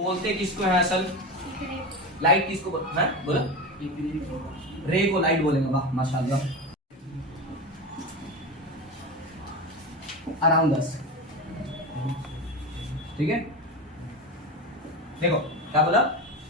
बोलते किसको है असल? लाइट किसको है? बोलो रे को लाइट बोलेंगे। वाह माशाल्लाह। अराउंड दस, ठीक है। देखो क्या बोला,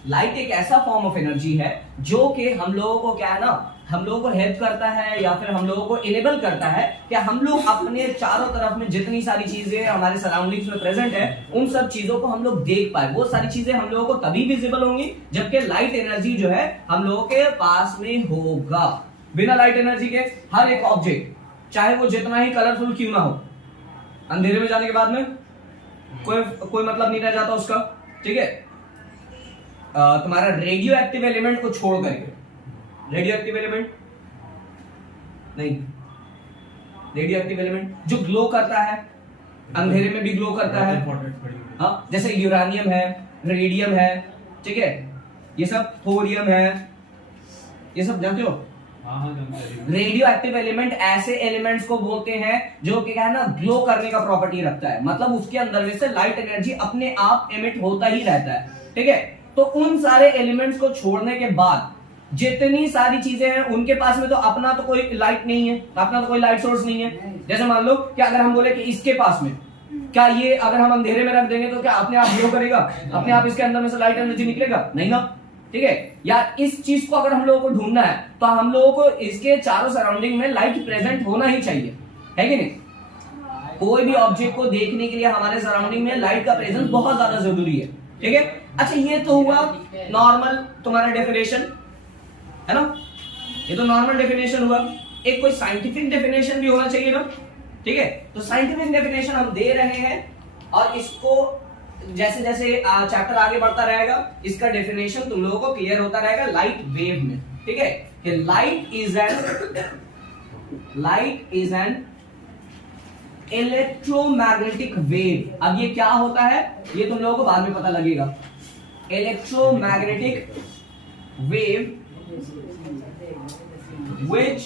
लाइट एक ऐसा फॉर्म ऑफ एनर्जी है जो कि हम लोगों को क्या है ना, हम लोगों को हेल्प करता है या फिर हम लोगों को इनेबल करता है कि हम लोग अपने चारों तरफ में जितनी सारी चीजें हमारे सराउंडिंग्स में प्रेजेंट है उन सब चीजों को हम लोग देख पाए। वो सारी चीजें हम लोगों को तभी विजिबल होंगी जबकि लाइट एनर्जी जो है हम लोगों के पास में होगा। बिना लाइट एनर्जी के हर एक ऑब्जेक्ट चाहे वो जितना ही कलरफुल क्यों ना हो, अंधेरे में जाने के बाद में कोई मतलब नहीं रह जाता उसका, ठीक है। तुम्हारा रेडियो एक्टिव एलिमेंट को छोड़ करके, रेडियो एक्टिव एलिमेंट नहीं, रेडियो एक्टिव एलिमेंट जो ग्लो करता है, अंधेरे में भी ग्लो करता है, हाँ, जैसे यूरेनियम है, रेडियम है, ठीक है, ये सब थोरियम है, ये सब जानते हो। रेडियो एक्टिव एलिमेंट ऐसे एलिमेंट्स को बोलते हैं जो कि क्या है ना, ग्लो करने का प्रॉपर्टी रखता है, मतलब उसके अंदर में से लाइट एनर्जी अपने आप एमिट होता ही रहता है, ठीक है। तो उन सारे एलिमेंट्स को छोड़ने के बाद जितनी सारी चीजें हैं उनके पास में तो अपना तो कोई लाइट नहीं है, अपना तो कोई लाइट सोर्स नहीं है। जैसे मान लो कि अगर हम बोले कि इसके पास में क्या ये अगर हम अंधेरे में रख देंगे तो क्या अपने आप ग्लो करेगा, अपने आप इसके अंदर में से लाइट एनर्जी निकलेगा? नहीं ना, ठीक है। या इस चीज को अगर हम लोगों को ढूंढना है तो हम लोगों को इसके चारों सराउंडिंग में लाइट प्रेजेंट होना ही चाहिए, है कि नहीं। कोई भी ऑब्जेक्ट को देखने के लिए हमारे सराउंडिंग में लाइट का प्रेजेंस बहुत ज्यादा जरूरी है, ठीक है। अच्छा, ये तो हुआ नॉर्मल तुम्हारा डेफिनेशन, है ना, ये तो नॉर्मल डेफिनेशन हुआ। एक कोई साइंटिफिक डेफिनेशन भी होना चाहिए ना, ठीक है। तो साइंटिफिक डेफिनेशन हम दे रहे हैं और इसको जैसे जैसे चैप्टर आगे बढ़ता रहेगा इसका डेफिनेशन तुम लोगों को क्लियर होता रहेगा लाइट वेव में, ठीक है। कि light is an electromagnetic wave. अब ये क्या होता है ये तुम लोगों को बाद में पता लगेगा। Electromagnetic wave which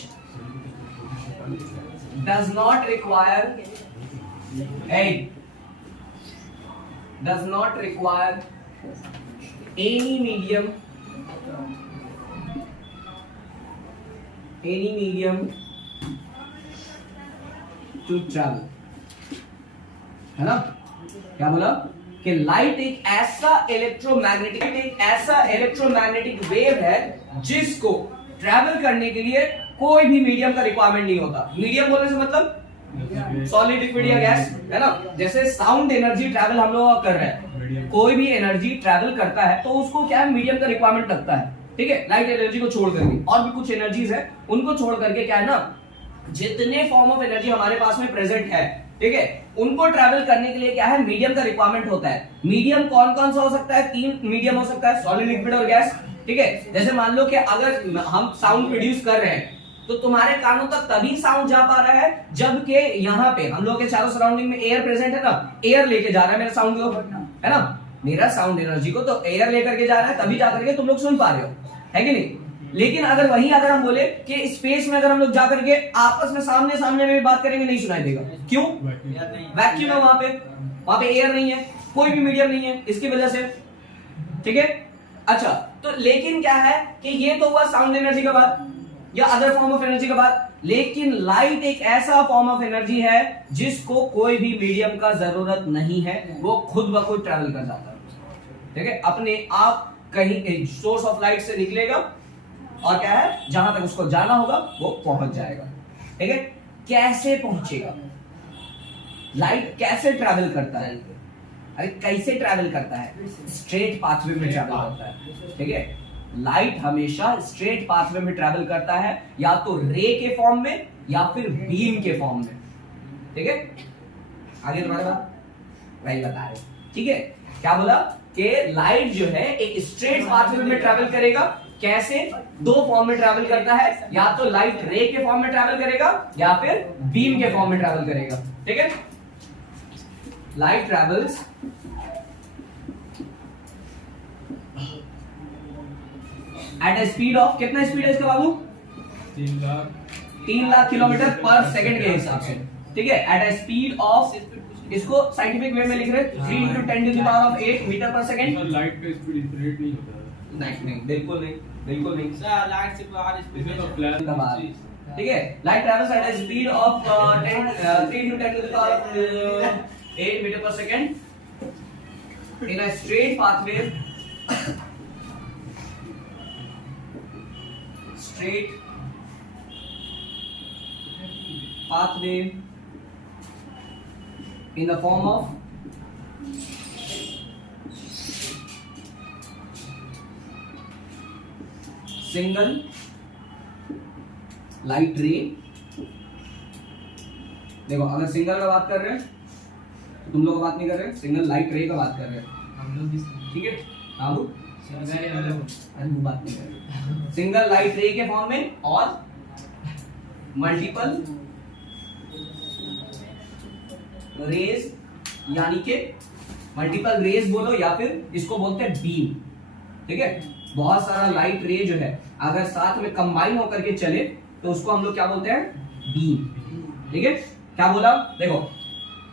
does not require any medium to travel, है ना। क्या बोला कि लाइट एक ऐसा इलेक्ट्रोमैग्नेटिक वेव है जिसको ट्रैवल करने के लिए कोई भी मीडियम का रिक्वायरमेंट नहीं होता। मीडियम बोलने से मतलब सॉलिड, लिक्विड या गैस, है ना। जैसे साउंड एनर्जी ट्रैवल हम लोग कर रहे हैं, कोई भी एनर्जी ट्रैवल करता है तो उसको क्या है, मीडियम का रिक्वायरमेंट लगता है, ठीक है। लाइट एनर्जी को छोड़ करके और भी कुछ एनर्जीज है उनको छोड़ करके क्या है ना, जितने फॉर्म ऑफ एनर्जी हमारे पास में प्रेजेंट है, ठीक है, उनको ट्रैवल करने के लिए क्या है, मीडियम का रिक्वायरमेंट होता है। मीडियम कौन कौन सा हो सकता है? 3 मीडियम हो सकता है, सॉलिड, लिक्विड और गैस, ठीक है। जैसे मान लो कि अगर हम साउंड प्रोड्यूस कर रहे हैं तो तुम्हारे कानों तक तभी साउंड जा पा रहा है जबकि यहाँ पे हम लोग के चारों सराउंडिंग में एयर प्रेजेंट है ना, एयर लेके जा रहा है मेरे साउंड को, है ना, मेरा साउंड एनर्जी को तो एयर लेकर के जा रहा है, तभी जाकर के तुम लोग सुन पा रहे हो, है कि नहीं। लेकिन अगर हम बोले कि स्पेस में अगर हम लोग जाकर के आपस में सामने में बात करेंगे, नहीं सुनाई देगा। क्यों? वैक्यूम है वहां पे एयर नहीं है, कोई भी मीडियम नहीं है, इसकी वजह से, ठीक है। अच्छा, तो लेकिन क्या है कि ये तो हुआ साउंड एनर्जी का बात या अदर फॉर्म ऑफ एनर्जी का बात, लेकिन लाइट एक ऐसा फॉर्म ऑफ एनर्जी है जिसको कोई भी मीडियम का जरूरत नहीं है, वो खुद ब खुद ट्रैवल कर जाता है, ठीक है। अपने आप कहीं सोर्स ऑफ लाइट से निकलेगा और क्या है, जहां तक उसको जाना होगा वो पहुंच जाएगा, ठीक है। कैसे पहुंचेगा, लाइट कैसे ट्रैवल करता है? अरे कैसे ट्रैवल करता है? स्ट्रेट पाथवे में ट्रैवल करता है, ठीक है। लाइट हमेशा स्ट्रेट पाथवे में ट्रैवल करता है, या तो रे के फॉर्म में या फिर बीम के फॉर्म में, ठीक है। आगे तुम्हारे बात वही बता रहे, ठीक है। क्या बोला कि लाइट जो है एक स्ट्रेट पाथवे में ट्रैवल करेगा। कैसे? 2 फॉर्म में ट्रैवल करता है, या तो लाइट रे के फॉर्म में ट्रैवल करेगा या फिर बीम के फॉर्म में ट्रैवल करेगा, ठीक है। Light travels at a speed of, कितना स्पीड है इसका बाबू? 3 लाख किलोमीटर पर सेकंड के हिसाब से, ठीक है। एट ए स्पीड ऑफ इसको साइंटिफिक वे में लिख रहे हैं 3 into 10 to the power of 8 metre पर सेकंड। लाइट का स्पीड इनफिनिट नहीं होता। नहीं, बिल्कुल नहीं, बिल्कुल नहीं। सर लाइट से बाहर स्पीड इसमें तो फ्लैश। ठीक है, light travels eight a speed of 3 into 10 to the power of 8 metre पर second in a straight pathway, straight pathway in the form of single light रे। देखो अगर सिंगल का बात कर रहे हैं तो तुम लोग बात नहीं कर रहे, सिंगल लाइट रे का बात कर रहे हैं हम लोग भी। ठीक है, हाँ सिंगल हम लोग अरे वो बात नहीं कर रहे। सिंगल लाइट रे के फॉर्म में और मल्टीपल रेज, यानी कि मल्टीपल रेज बोलो या फिर इसको बोलते हैं बीम। ठीक है, बहुत सारा लाइट रे जो है अगर साथ में कंबाइन होकर के चले तो उसको हम लोग क्या बोलते हैं, बीम। ठीक है, क्या बोला देखो,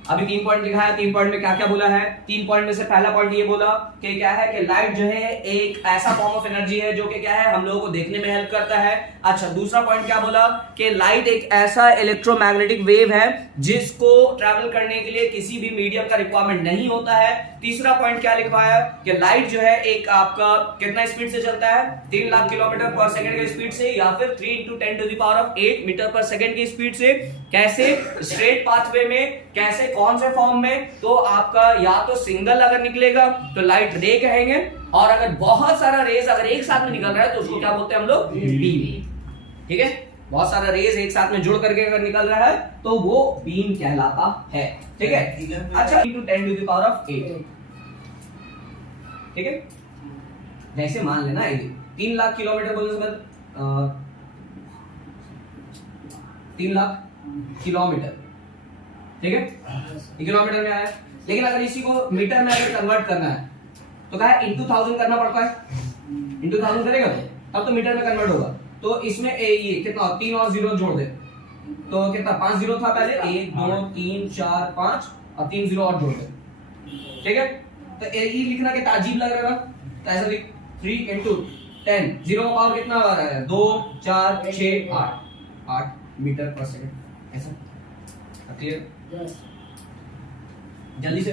अभी 3 पॉइंट लिखा है, 3 पॉइंट में क्या क्या बोला है। 3 पॉइंट में से पहला पॉइंट ये बोला कि क्या है कि लाइट जो है एक ऐसा फॉर्म ऑफ एनर्जी है जो कि क्या है हम लोगों को देखने में हेल्प करता है। अच्छा, दूसरा पॉइंट क्या बोला कि लाइट एक ऐसा इलेक्ट्रोमैग्नेटिक वेव है जिसको ट्रैवल करने के लिए किसी भी मीडियम का रिक्वायरमेंट नहीं होता है। तीसरा पॉइंट क्या लिखवाया कि लाइट जो है एक आपका कितना स्पीड से चलता है, 3 लाख किलोमीटर पर सेकंड की स्पीड से या फिर 3 into 10 to the power of 8 metre पर सेकंड की स्पीड से। कैसे, स्ट्रेट पाथवे में, कैसे, कौन से फॉर्म में, तो आपका या तो सिंगल अगर निकलेगा तो लाइट रे कहेंगे, और अगर बहुत सारा रेज अगर एक साथ में निकल रहा है तो उसको क्या बोलते हैं हम लोग, बीम। ठीक है, बहुत सारा रेज एक साथ में जुड़ करके अगर निकल रहा है तो वो बीम कहलाता है। ठीक है, अच्छा, 3 into 10 to the power of 8। ठीक है, जैसे मान लेना है 3 लाख किलोमीटर बोलने से मतलब 3 लाख किलोमीटर। ठीक है, किलोमीटर में आया, लेकिन अगर इसी को मीटर में अगर कन्वर्ट करना है तो क्या है, into 1000 करना पड़ता है। into 1000 करेगा तब तो मीटर में कन्वर्ट होगा। तो इसमें ये कितना, 3 और 0 जोड़ दे तो कितना, 5 0 था पहले, 1 2 3 4 5 और 3 0 और जोड़ दे। ठीक है, तो ये लिखना कितना अजीब लग रहा है ना, तो ऐसा लिख 3 into 10, 0 का पावर कितना आ रहा है, 2 4 6 8 मीटर पर सेकंड। ऐसा क्लियर? जल्दी से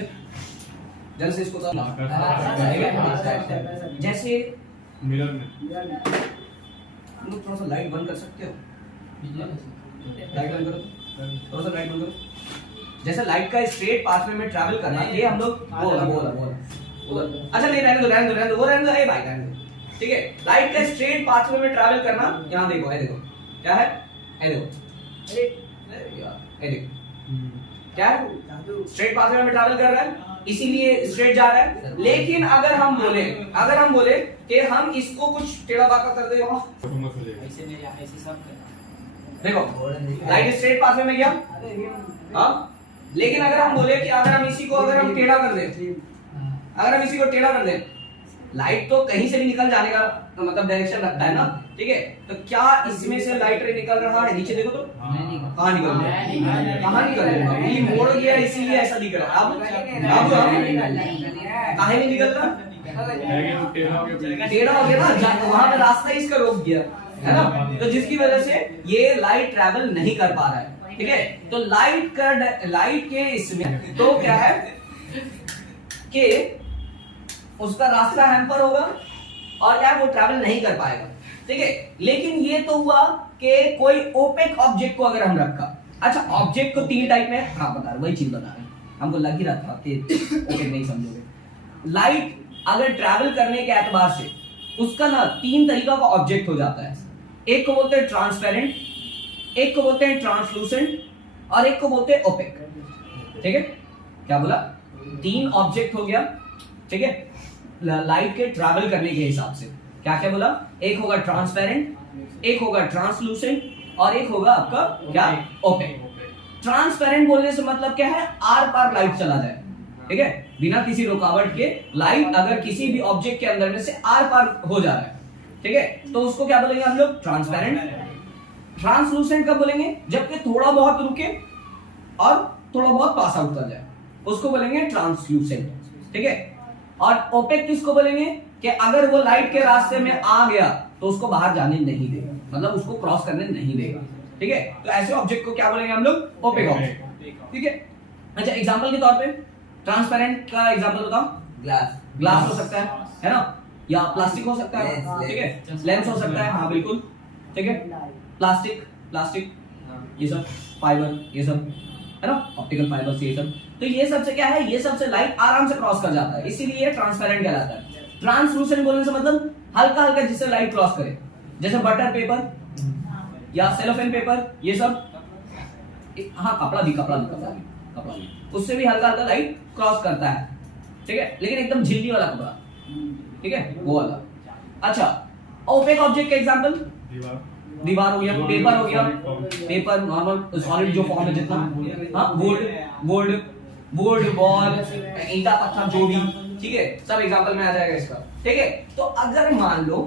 इसको तो जैसे मिरर में तुम लोग थोड़ा सा लाइट बंद कर सकते हो, लाइट बंद करो, थोड़ा सा लाइट बंद करो। जैसे लाइट का स्ट्रेट पाथवे में ट्रैवल करना, ये हम लोग बोला अच्छा नहीं, रहने दो वो रहने दो, ए भाई रहने दो। ठीक है, लाइट का स्ट्रेट पाथवे में ट्रैवल करना, यहाँ देखो, ये देखो क्या है, ये देखो, ये देखो क्या है, स्ट्रेट पाथवे में ट्रैवल कर रहा है इसीलिए स्ट्रेट जा रहा है। लेकिन अगर हम बोले कि हम इसको कुछ टेढ़ा बाका कर दे, ऐसे नहीं, ऐसे सब देखो लाइट स्ट्रेट पाथवे में गया, हाँ, लेकिन अगर हम बोले कि अगर हम इसी को अगर हम टेढ़ा कर दे, लाइट तो कहीं से भी निकल जाने का तो मतलब डायरेक्शन रखता है ना। ठीक है, तो क्या इसमें से लाइट रे निकल रहा है, नीचे देखो तो कहाँ निकल रहा है, कहाँ निकल रहा है, ये मोड़ गया इसीलिए ऐसा दिख रहा है। अब कहाँ नहीं निकल रहा, टेढ़ा हो गया ना, वहां पे रास्ता इसका रोक गया है ना, तो जिसकी वजह से ये लाइट ट्रैवल नहीं कर पा रहा है। ठीक है, तो लाइट के इसमें तो क्या है कि उसका रास्ता हैम्पर होगा और क्या वो ट्रैवल नहीं कर पाएगा। ठीक है, लेकिन ये तो हुआ कि कोई ओपेक ऑब्जेक्ट को अगर हम रखा। अच्छा, ऑब्जेक्ट को 3 टाइप में, हाँ बता रहे, वही चीज बता रहे, हमको लग ही रहा था कि ओपेक नहीं समझोगे। लाइट अगर ट्रैवल करने के एतबार से उसका ना 3 तरीका का ऑब्जेक्ट हो जाता है। एक को बोलते हैं ट्रांसपेरेंट, एक को बोलते हैं ट्रांसलूसेंट और एक को बोलते हैं ओपेक। ठीक है, क्या बोला, 3 ऑब्जेक्ट हो गया। ठीक है, लाइट के ट्रैवल करने के हिसाब से क्या क्या बोला, एक होगा ट्रांसपेरेंट, एक होगा ट्रांसलूसेंट और एक होगा आपका क्या, ओपेक। ट्रांसपेरेंट बोलने से मतलब क्या है, आर पार लाइट चला जाए। ठीक है, बिना किसी रुकावट के लाइट अगर किसी भी ऑब्जेक्ट के अंदर में से आर पार हो जा रहा है, ठीक है, तो उसको क्या बोलेंगे हम लोग, ट्रांसपेरेंट। ट्रांसलूसेंट कब बोलेंगे, जबकि थोड़ा बहुत रुके और थोड़ा बहुत पास आउट कर जाए। उसको बोलेंगे ट्रांसल्यूसेंट, ठीक है। और ओपेक किसको बोलेंगे कि अगर वो लाइट के रास्ते में आ गया तो उसको बाहर जाने नहीं देगा, मतलब उसको क्रॉस करने नहीं देगा, ठीक है। तो ऐसे ऑब्जेक्ट को क्या बोलेंगे हम लोग, ओपेक ऑब्जेक्ट, ठीक है। अच्छा, एग्जांपल के तौर पे ट्रांसपेरेंट का एग्जांपल बताओ। ग्लास हो सकता है ना, या प्लास्टिक हो सकता है, ठीक है, लेंस हो सकता है, हाँ बिल्कुल, ठीक है। प्लास्टिक ये सब फाइबर, ये सब है ना, ऑप्टिकल फाइबर ये सब, तो ये सब से क्या है, ये सब से लाइट आराम से क्रॉस कर जाता है, इसीलिए ये ट्रांसपेरेंट कहलाता है। ट्रांसलूसेंट बोलने से मतलब हल्का हल्का जिससे लाइट क्रॉस करे, जैसे बटर पेपर या सेलोफेन पेपर, ये सब, हाँ कपड़ा भी, उससे भी हल्का हल्का लाइट क्रॉस करता है, ठीक है, लेकिन एकदम झिल्ली वाला कपड़ा, ठीक है, वो वाला। अच्छा, ओपेक ऑब्जेक्ट का एग्जांपल दीवार हो गया, पेपर हो गया, पेपर नॉर्मल सॉलिड जो फॉर्म है जितना, हाँ वुड वॉल, ईंटा पत्थर जो भी, ठीक है, सब एग्जांपल में आ जाएगा इसका, ठीक है। तो अगर मान लो,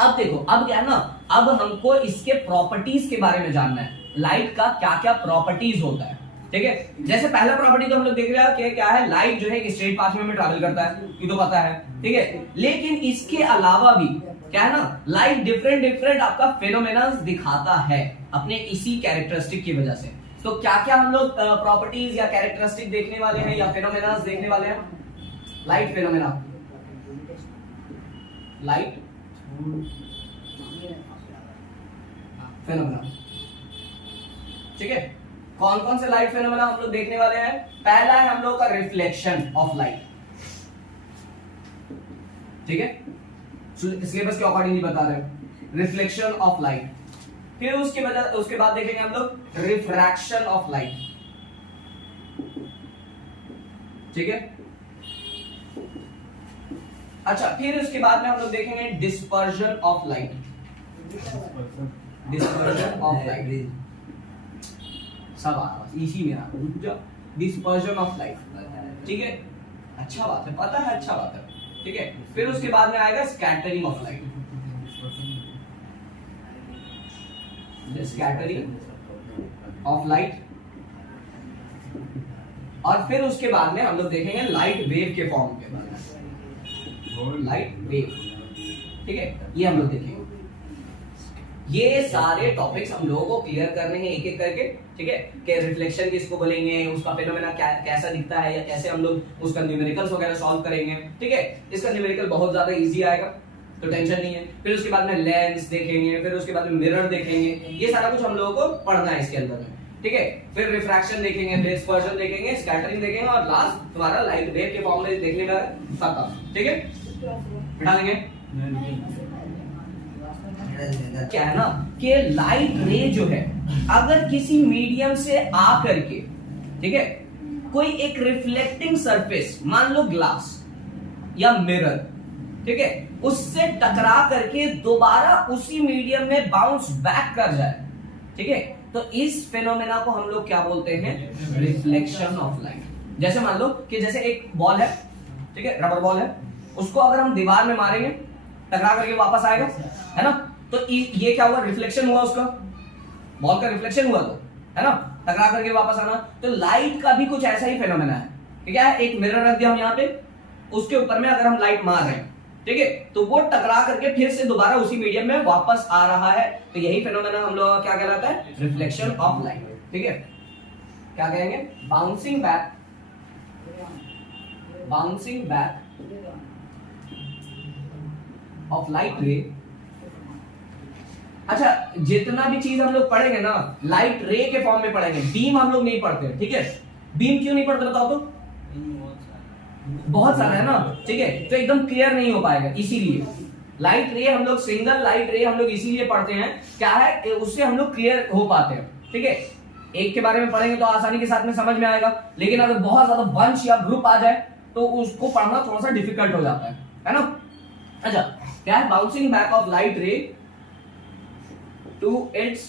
अब देखो, अब क्या है ना, अब हमको इसके प्रॉपर्टीज के बारे में जानना है, लाइट का क्या क्या प्रॉपर्टीज होता है, ठीक है। जैसे पहला प्रॉपर्टी तो हम लोग देख रहे हैं कि क्या है, लाइट जो है एक स्ट्रेट पाथ में ट्रैवल करता है, ये तो पता है, ठीक है। लेकिन इसके अलावा भी क्या है ना, लाइट डिफरेंट आपका फेनोमेना दिखाता है अपने इसी कैरेक्टरिस्टिक की वजह से। तो क्या क्या हम लोग प्रॉपर्टीज या कैरेक्टरिस्टिक देखने वाले हैं या फेनोमेना देखने वाले हैं, लाइट फेनोमेना, ठीक है। कौन कौन से लाइट फेनोमेना हम लोग देखने वाले हैं, पहला है हम लोग का रिफ्लेक्शन ऑफ लाइट, ठीक है, सिलेबस के अकॉर्डिंग ही बता रहे हैं, रिफ्लेक्शन ऑफ लाइट। फिर उसके बाद देखेंगे हम लोग रिफ्रैक्शन ऑफ लाइट, ठीक है। अच्छा, फिर उसके बाद में हम लोग देखेंगे डिस्पर्जन ऑफ लाइट, सब इसी में आता, डिस्पर्जन ऑफ लाइट, ठीक है, अच्छा बात है, पता है, अच्छा बात है, ठीक है। फिर उसके बाद में आएगा scattering of light, scattering of light. और फिर उसके बाद में हम लोग देखेंगे लाइट वेव के फॉर्म के बारे में, लाइट वेव, ठीक है, ये हम लोग देखेंगे। ये सारे टॉपिक्स हम लोगों को क्लियर करने हैं एक एक करके, ठीक है, कि रिफ्लेक्शन किसको बोलेंगे, उसका फेनोमेना कैसा दिखता है, या कैसे हम लोग उसका न्यूमेरिकल्स वगैरह सॉल्व करेंगे, ठीक है। इसका न्यूमेरिकल बहुत ज्यादा इजी आएगा, तो टेंशन नहीं है। फिर उसके बाद में लेंस देखेंगे, फिर उसके बाद में मिरर देखेंगे, ये सारा कुछ हम लोगों को पढ़ना है इसके अंदर में, ठीक है। फिर रिफ्रैक्शन देखेंगे, डिस्पर्जन देखेंगे, स्कैटरिंग देखेंगे, और लास्ट तुम्हारा लाइट वेव के फॉर्म में देखने का खत्म, ठीक है, बिठा लेंगे। क्या है ना कि लाइट रे जो है, अगर किसी मीडियम से आकर के, ठीक है, कोई एक रिफ्लेक्टिंग सरफेस, मान लो ग्लास या मिरर, ठीक है, उससे टकरा करके दोबारा उसी मीडियम में बाउंस बैक कर जाए, ठीक है, तो इस फेनोमेना को हम लोग क्या बोलते हैं, रिफ्लेक्शन ऑफ लाइट। जैसे मान लो कि जैसे एक बॉल है, ठीक है, रबर बॉल है, उसको अगर हम दीवार में मारेंगे, टकरा करके वापस आएगा, है ना, तो ये क्या हुआ, रिफ्लेक्शन हुआ, उसका बॉल का रिफ्लेक्शन हुआ, तो है ना, टकरा करके वापस आना। तो लाइट का भी कुछ ऐसा ही फेनोमेना है, ठीक है। एक मिरर रख दिया हम यहाँ पे, उसके ऊपर में अगर हम लाइट मार रहे हैं, ठीक है, तो वो टकरा करके फिर से दोबारा उसी मीडियम में वापस आ रहा है, तो यही फेनोमेना हम लोग क्या कहलाता है, रिफ्लेक्शन ऑफ लाइट, ठीक है। क्या कहेंगे, बाउंसिंग बैक ऑफ लाइट रे। अच्छा, जितना भी चीज हम लोग पढ़ेंगे ना, लाइट रे के फॉर्म में पढ़ेंगे, बीम हम लोग नहीं पढ़ते, ठीक है। बीम क्यों नहीं पढ़ते बताओ तो, बहुत सारा है ना, ठीक है, तो एकदम क्लियर नहीं हो पाएगा, इसीलिए लाइट रे हम लोग, सिंगल लाइट रे हम लोग इसीलिए पढ़ते हैं, क्या है, उससे हम लोग क्लियर हो पाते हैं, ठीक है। एक के बारे में पढ़ेंगे तो आसानी के साथ में समझ में आएगा, लेकिन अगर बहुत ज्यादा बंच या ग्रुप आ जाए तो उसको पढ़ना थोड़ा सा डिफिकल्ट हो जाता है ना। अच्छा, क्या है, बाउंसिंग बैक ऑफ लाइट रे to its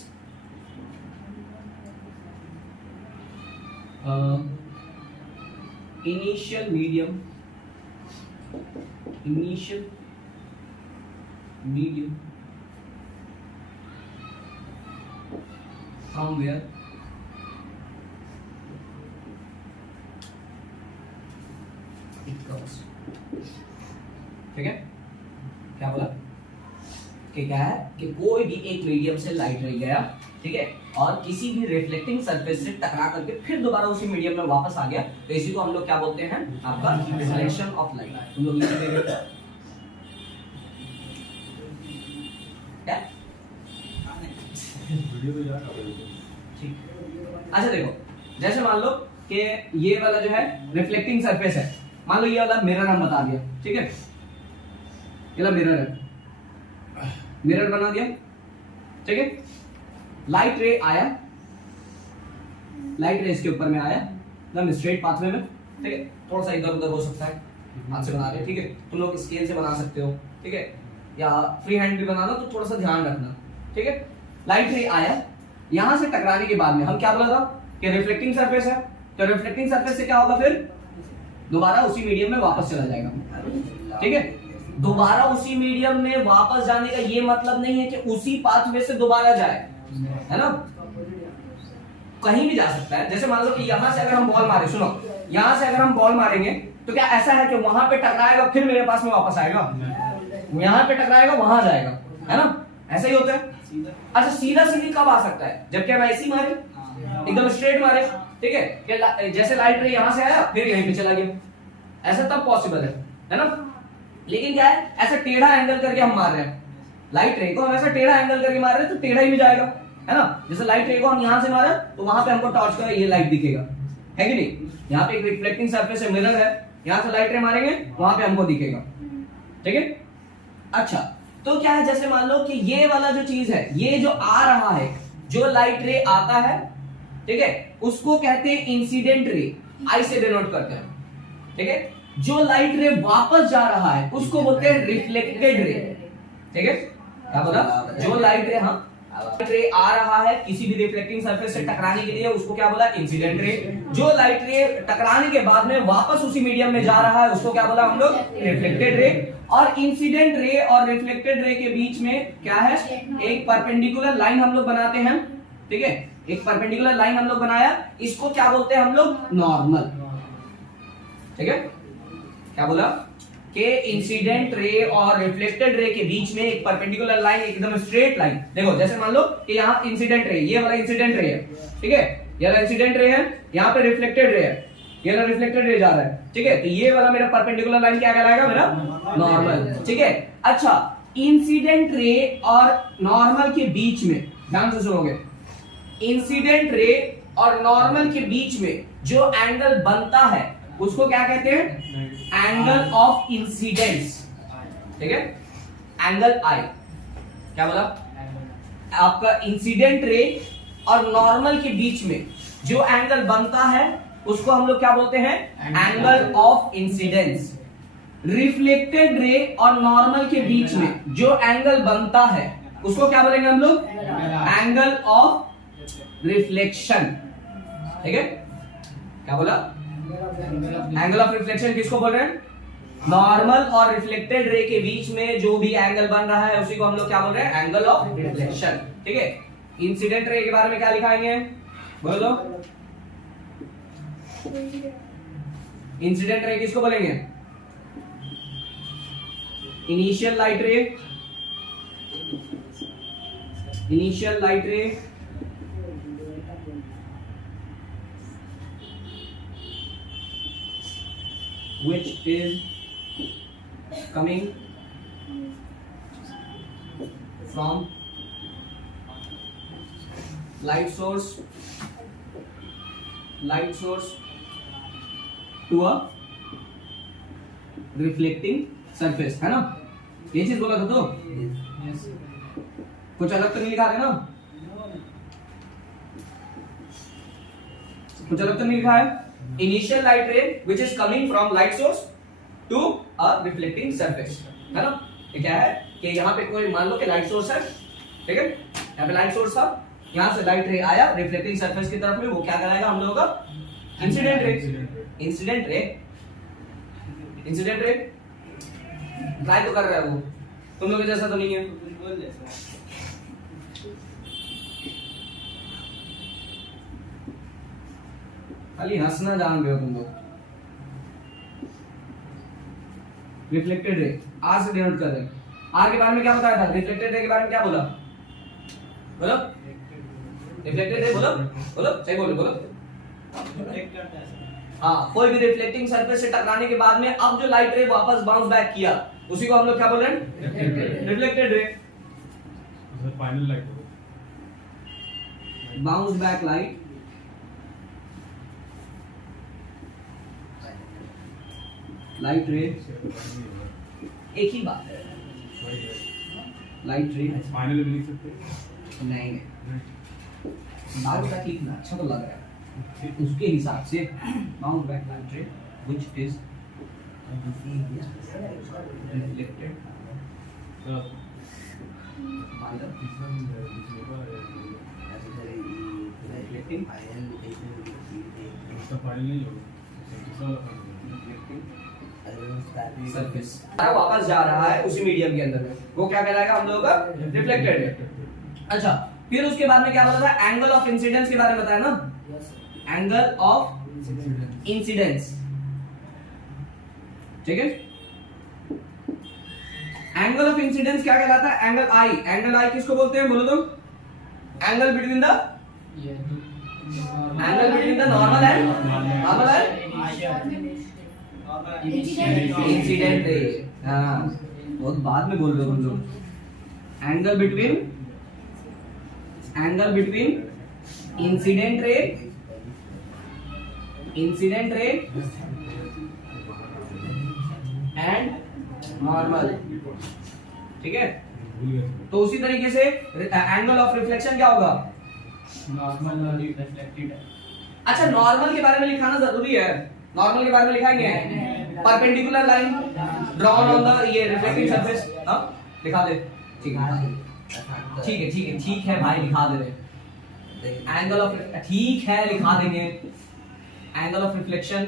initial medium from where ठीक है, क्या बोला कि क्या है कि कोई भी एक मीडियम से लाइट रे गया, ठीक है, और किसी भी रिफ्लेक्टिंग सरफेस से टकरा करके फिर दोबारा उसी मीडियम में वापस आ गया, तो इसी को हम लोग क्या बोलते हैं, आपका रिफ्लेक्शन ऑफ लाइट। तुम लोग लिख देंगे क्या? वीडियो तो यार आप ठीक। अच्छा देखो, जैसे मान लो कि ये वाला जो है रिफ्लेक्टिंग सरफेस है, मान लो ये वाला मिरर हम बता दिया, ठीक है, ये वाला मिरर है, मिरर बना दिया, ठीक है, लाइट रे आया, लाइट रे इसके ऊपर में आया एकदम स्ट्रेट पाथवे में, ठीक है, थोड़ा सा इधर उधर हो सकता है, हाथ से बना रहे, ठीक है, तुम लोग स्केल से बना सकते हो, ठीक है, या फ्री हैंड भी बना लो, तो थोड़ा सा ध्यान रखना, ठीक है। लाइट रे आया, यहां से टकराने के बाद में हम क्या बोला था कि रिफ्लेक्टिंग सरफेस है, तो रिफ्लेक्टिंग सरफेस से क्या होगा, फिर दोबारा उसी मीडियम में वापस चला जाएगा, ठीक है। दोबारा उसी मीडियम में वापस जाने का ये मतलब नहीं है कि उसी पाथवे से दोबारा जाए, है ना, कहीं भी जा सकता है। जैसे मान लो कि यहां से अगर हम बॉल मारे, सुनो, यहां से अगर हम बॉल मारेंगे तो क्या ऐसा है कि वहां पे टकराएगा फिर मेरे पास में वापस आएगा, यहां पे टकराएगा वहां जाएगा, है ना, ऐसा ही होता है। अच्छा सीधा सीधी कब आ सकता है, जबकि हम ऐसे ही मारे, एकदम स्ट्रेट मारे, ठीक है, कि जैसे लाइट रे यहां से आया फिर यहीं पे चला गया, ऐसा तब पॉसिबल है ना। लेकिन क्या है, ऐसा टेढ़ा एंगल करके हम मार रहे हैं लाइट रे को, हम ऐसा टेढ़ा एंगल करके मार रहे हैं तो टेढ़ा ही में जाएगा, है ना। जैसे लाइट रे को हम यहां से मारा तो वहां पे हमको टॉर्च का ये लाइट दिखेगा, है कि नहीं, यहाँ पे एक रिफ्लेक्टिंग सरफेस है, मिरर है, यहां से लाइट रे मारेंगे वहां पे हमको दिखेगा, ठीक है। अच्छा तो क्या है, जैसे मान लो कि ये वाला जो चीज है, ये जो आ रहा है, जो लाइट रे आता है, ठीक है, उसको कहते हैं इंसिडेंट रे, आई से डिनोट करते हैं, ठीक है। जो लाइट रे वापस जा रहा है उसको बोलते हैं रिफ्लेक्टेड रे, ठीक है, क्या बोला, जो लाइट रे, हाँ, लाइट रे आ रहा है किसी भी रिफ्लेक्टिंग सरफेस से टकराने के लिए, उसको क्या बोला, इंसिडेंट रे। जो लाइट रे टकराने के बाद में वापस उसी मीडियम में जा रहा है उसको क्या बोला हम लोग, रिफ्लेक्टेड रे। और इंसिडेंट रे और रिफ्लेक्टेड रे के बीच में क्या है, एक परपेंडिकुलर लाइन हम लोग बनाते हैं, ठीक है, एक परपेंडिकुलर लाइन हम लोग बनाया, इसको क्या बोलते हैं हम लोग, नॉर्मल, ठीक है। क्या बोला कि इंसिडेंट रे और रिफ्लेक्टेड रे के बीच में एक परपेंडिकुलर लाइन, एकदम स्ट्रेट लाइन। देखो जैसे मान लो कि यहाँ इंसिडेंट रे, ये वाला इंसिडेंट रे है, ठीक है, ये वाला इंसिडेंट रे है, यहाँ पे रिफ्लेक्टेड रे है, ये वाला रिफ्लेक्टेड रे जा रहा है, ठीक है, तो ये वाला मेरा परपेंडिकुलर लाइन क्या कहलाएगा, मेरा नॉर्मल, ठीक है। अच्छा इंसिडेंट रे और नॉर्मल के बीच में, ध्यान से सुनोगे, इंसिडेंट रे और नॉर्मल के बीच में जो एंगल बनता है उसको क्या कहते हैं, एंगल ऑफ इंसिडेंस, ठीक है, एंगल आई। क्या बोला, आपका इंसिडेंट रे और नॉर्मल के बीच में जो एंगल बनता है उसको हम लोग क्या बोलते हैं, angle of incidence. Reflected ray और नॉर्मल के बीच में जो एंगल बनता है उसको क्या बोलेंगे हम लोग, एंगल ऑफ रिफ्लेक्शन, ठीक है। क्या बोला, एंगल ऑफ रिफ्लेक्शन किसको बोल रहे हैं, नॉर्मल और रिफ्लेक्टेड रे के बीच में जो भी एंगल बन रहा है उसी को हम लोग क्या बोल रहे हैं, एंगल ऑफ रिफ्लेक्शन, ठीक है। इंसिडेंट रे के बारे में क्या लिखाएंगे, बोलो, इंसिडेंट रे किसको बोलेंगे, इनिशियल लाइट रे, इनिशियल लाइट रे, which is coming from light source to a reflecting surface, है ना, ये चीज बोला था। तो कुछ अलग तो नहीं लिखा है ना, कुछ अलग तो नहीं लिखा है। Initial light ray which is coming from light source to a reflecting surface, है ना। ये क्या है कि यहाँ पे कोई मान लो कि लाइट सोर्स है, ठीक है, यहाँ पे लाइट सोर्स था, यहाँ से लाइट रे आया रिफ्लेक्टिंग सरफेस की तरफ में, वो क्या कहलाएगा हम लोगों का, incident ray. Incident ray, incident ray try तो कर रहा है वो, तुम लोग जैसा तो नहीं है। खाली हंसना जान रहे हो तुम लोग। रिफ्लेक्टेड रे आर से डिनोट कर रहे हैं। आर के बारे में क्या बताया था? रिफ्लेक्टेड रे के बारे में क्या बोला? बोलो रिफ्लेक्टेड रे, बोलो बोलो सही बोलो, बोलो। रिफ्लेक्ट करता है सर। हाँ, कोई भी रिफ्लेक्टिंग सरफेस से टकराने के बाद में अब जो लाइट रे वापस बाउंस बैक किया, उसी को हम लोग क्या बोल रहे हैं? Reflected ray. Sir final light हो bounce back light, light ray एक ही बात है, लाइट रे फाइनल भी लिख सकते नहीं बाउंस बैक लिखना अच्छा तो लग रहा है उसके हिसाब से। बाउंस बैक लाइट रे which is reflected by the reflecting उसका फाइनल नहीं होगा सरफेस वापस जा रहा है उसी मीडियम के अंदर में, वो क्या कहलाएगा हम लोगों का? रिफ्लेक्टेड है। अच्छा, फिर उसके बाद में क्या बोला था? एंगल ऑफ इंसिडेंस के बारे में बताया ना, एंगल ऑफ इंसिडेंस, ठीक है। एंगल ऑफ इंसिडेंस क्या कहलाता है? एंगल आई। एंगल आई किसको बोलते हैं बोलो तुम? Angle between the normal and incident ray. हाँ, बहुत बाद में बोल रहे हो तुम लोग। Angle between incident ray and normal, ठीक है। तो उसी तरीके से एंगल ऑफ रिफ्लेक्शन क्या होगा? नॉर्मल और रिफ्लेक्टेड। अच्छा, नॉर्मल के बारे में लिखाना जरूरी है। नॉर्मल के बारे में लिखाएंगे perpendicular line drawn on the ये रिफ्लेक्टिंग सरफेस। हाँ, लिखा दे। ठीक है भाई, लिखा दे रहे। एंगल ऑफ, ठीक है लिखा देंगे। Angle of reflection,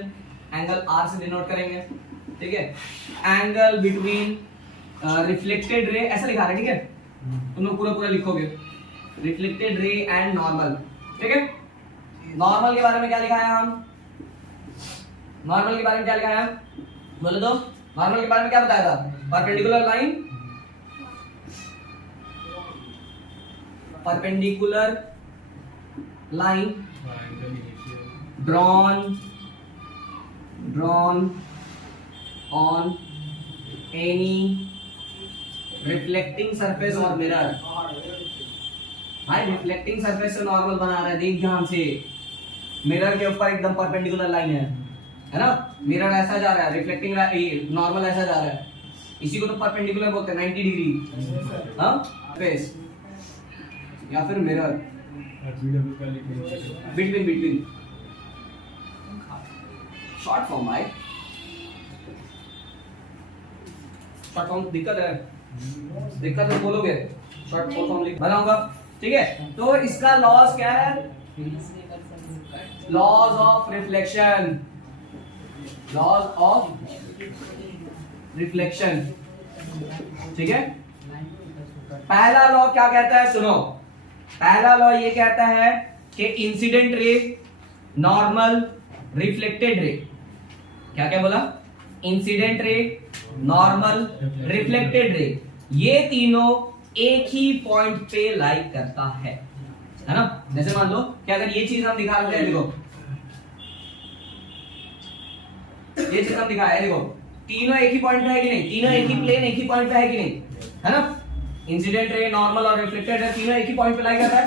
angle R से डिनोट करेंगे, ठीक है। एंगल बिटवीन रिफ्लेक्टेड रे, ऐसा लिखा रहे, ठीक है। तुम लोग पूरा लिखोगे, रिफ्लेक्टेड रे एंड नॉर्मल, ठीक है। नॉर्मल के बारे में क्या लिखा है हम? नॉर्मल के बारे में क्या लिखा है बोलो तो? नॉर्मल के बारे में क्या बताया था? Perpendicular line drawn on any reflecting surface और मिरर। भाई रिफ्लेक्टिंग सरफेस से नॉर्मल बना रहा है, देख ध्यान से। मिरर के ऊपर एकदम परपेंडिकुलर लाइन है ना। मिरर ऐसा जा रहा है, रिफ्लेक्टिंग नॉर्मल ऐसा जा रहा है, इसी को तो परपेंडिकुलर बोलते हैं, 90 डिग्री। हाँ, फेस या फिर मिरर बिटवीन शॉर्ट फॉर्म। भाई शॉर्ट फॉर्म दिक्कत है बोलोगे, शॉर्ट फॉर्म लिख बनाऊंगा, ठीक है। तो इसका लॉस क्या है? लॉज ऑफ रिफ्लेक्शन, ठीक है। पहला लॉ क्या कहता है सुनो। पहला लॉ ये कहता है कि incident ray, normal, reflected ray, क्या बोला? Incident ray, normal, reflected ray, ये तीनों एक ही पॉइंट पे लाइक करता है ना। जैसे मान लो कि अगर ये चीज हम दिखा रहे हैं, देखो ये चीज हम दिखाया है, देखो तीनों एक ही पॉइंट पे है कि नहीं? तीनों एक ही प्लेन, एक ही पॉइंट पे है कि नहीं? है ना। इंसिडेंट रे, नॉर्मल और रिफ्लेक्टेड रे, तीनों एक ही पॉइंट पे लाइक करता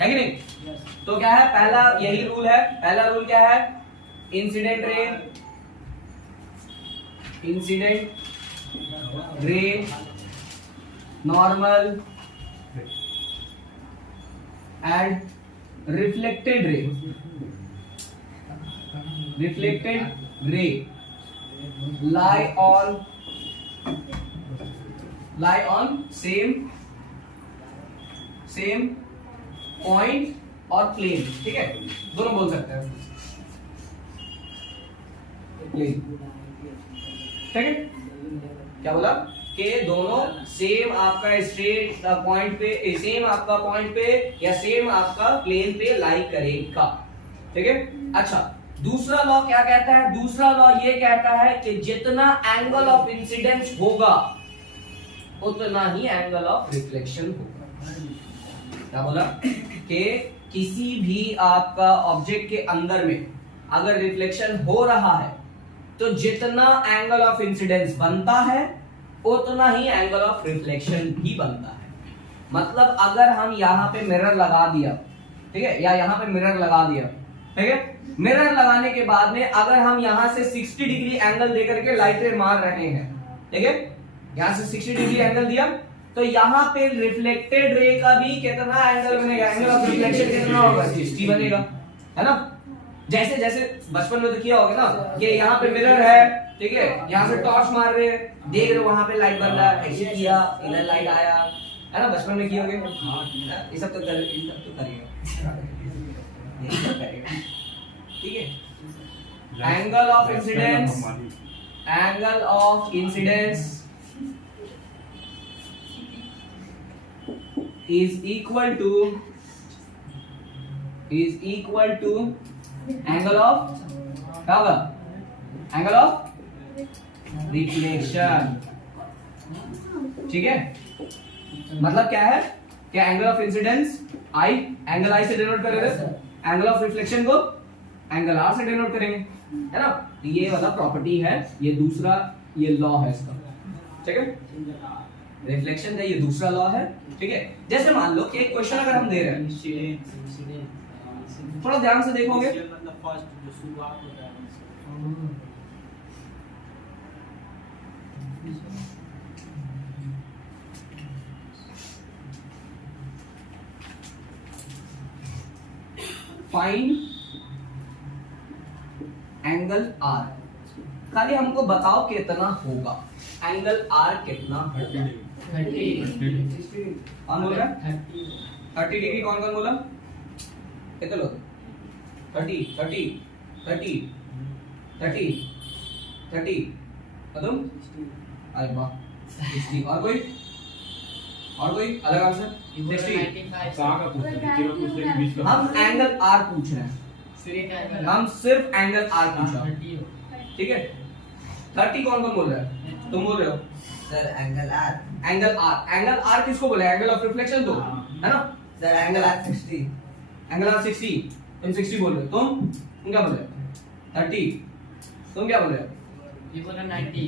है कि नहीं? तो क्या है पहला, यही रूल है। पहला रूल क्या है? Incident ray, normal and reflected ray lie on same point और plane, ठीक है। दोनों बोल सकते हैं plane, ठीक है। क्या बोला कि दोनों सेम आपका स्ट्रेट पॉइंट पे, सेम आपका पॉइंट पे या सेम आपका प्लेन पे लाइक करेगा, ठीक है। अच्छा, दूसरा लॉ क्या कहता है? दूसरा लॉ ये कहता है कि जितना एंगल ऑफ इंसिडेंस होगा उतना ही एंगल ऑफ रिफ्लेक्शन होगा। क्या बोला कि किसी भी आपका ऑब्जेक्ट के अंदर में अगर रिफ्लेक्शन हो रहा है तो जितना एंगल ऑफ इंसिडेंस बनता है उतना ही एंगल ऑफ रिफ्लेक्शन भी बनता है। मतलब अगर हम यहाँ पे मिरर लगा दिया, ठीक है, या यहाँ पे मिरर लगा दिया, ठीक है, मिरर लगाने के बाद में अगर हम यहाँ से 60 डिग्री एंगल देकर के लाइट रे मार रहे हैं, ठीक है, यहाँ से 60 डिग्री एंगल दिया तो यहाँ पे रिफ्लेक्टेड रे का भी कितना एंगल बनेगा, एंगल ऑफ रिफ्लेक्शन कितना होगा, 60 बनेगा, है ना। जैसे जैसे बचपन में तो किया होगा ना कि यहाँ पे मिरर है, ठीक है, यहाँ से टॉर्च मार रहे हैं, देख रहे हो वहां पे लाइट बन रहा है, ऐसे किया, इधर लाइट आया, है ना, बचपन में किए होगे। ये सब तो करेगा, ठीक है। Angle of incidence, angle of incidence is equal to angle of, क्या होगा, एंगल ऑफ रिफ्लेक्शन, ठीक है। मतलब क्या है कि angle of incidence I, angle I से डिनोट करेंगे, एंगल ऑफ रिफ्लेक्शन को एंगल आर से डिनोट करेंगे, है ना। ये वाला प्रॉपर्टी है, ये दूसरा ये लॉ है इसका, ठीक है। रिफ्लेक्शन का ये दूसरा लॉ है, ठीक है। जैसे मान लो कि एक क्वेश्चन अगर हम दे रहे हैं, थोड़ा ध्यान से देखोगे, मतलब फर्स्ट जो शुरुआत होता है फाइंड एंगल आर, खाली हमको बताओ कितना होगा, एंगल आर कितना होगा। 30 कौन बोल रहा है 30 डिग्री, कौन कौन बोला, कितने लोग, 30 तुम, अरे वाह 60, और कोई अलग आंसर, 60। हम एंगल आर पूछ रहे हैं, हम सिर्फ एंगल आर पूछ रहे हैं, ठीक है। 30 कौन कौन बोल रहा है, तुम बोल रहे हो sir angle R, angle R किसको बोले, एंगल ऑफ रिफ्लेक्शन तो, है ना। Sir angle R 60, angle R 60, तुम 60 बोल रहे हो, तुम क्या बोल रहे हो 30, तुम क्या बोल रहे हो, ये बोला 90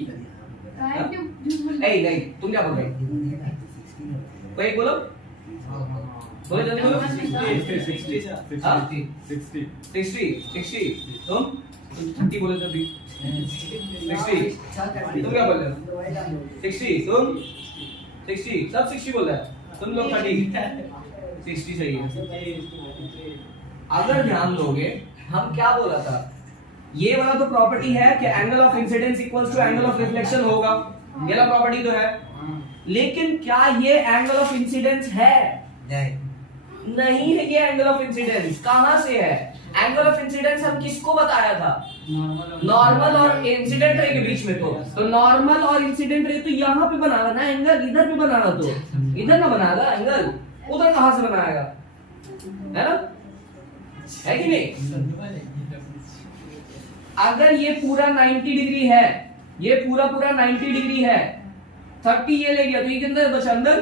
नहीं तुम क्या बोल रहे हो, कोई बोलो, बोलो जल्दी बोलो, 60 तुम 30 बोले तभी 60, तुम क्या बोल रहे हो 60, तुम 60, सब 60 बोल रहे हैं, तुम लोग 30, 60 सही है। अगर ध्यान दोगे हम क्या बोला था, ये वाला तो प्रॉपर्टी है कि angle of incidence equals to angle of reflection होगा, ये वाला प्रॉपर्टी तो है, लेकिन क्या ये एंगल ऑफ इंसिडेंस है, नहीं है ये एंगल ऑफ इंसिडेंस, कहां से है, एंगल ऑफ इंसिडेंस हम किसको बताया था, नॉर्मल और इंसिडेंट रे के बीच में, तो नॉर्मल और इंसिडेंट रे तो यहाँ पे बनाना ना एंगल, इधर पे बनाना, तो इधर ना बनाएगा एंगल, उधर कहां से बनाएगा, है ना, है कि नहीं। अगर ये पूरा 90 डिग्री है, ये पूरा 90 डिग्री है, 30 ये ले गया तो ये कितना बचा अंदर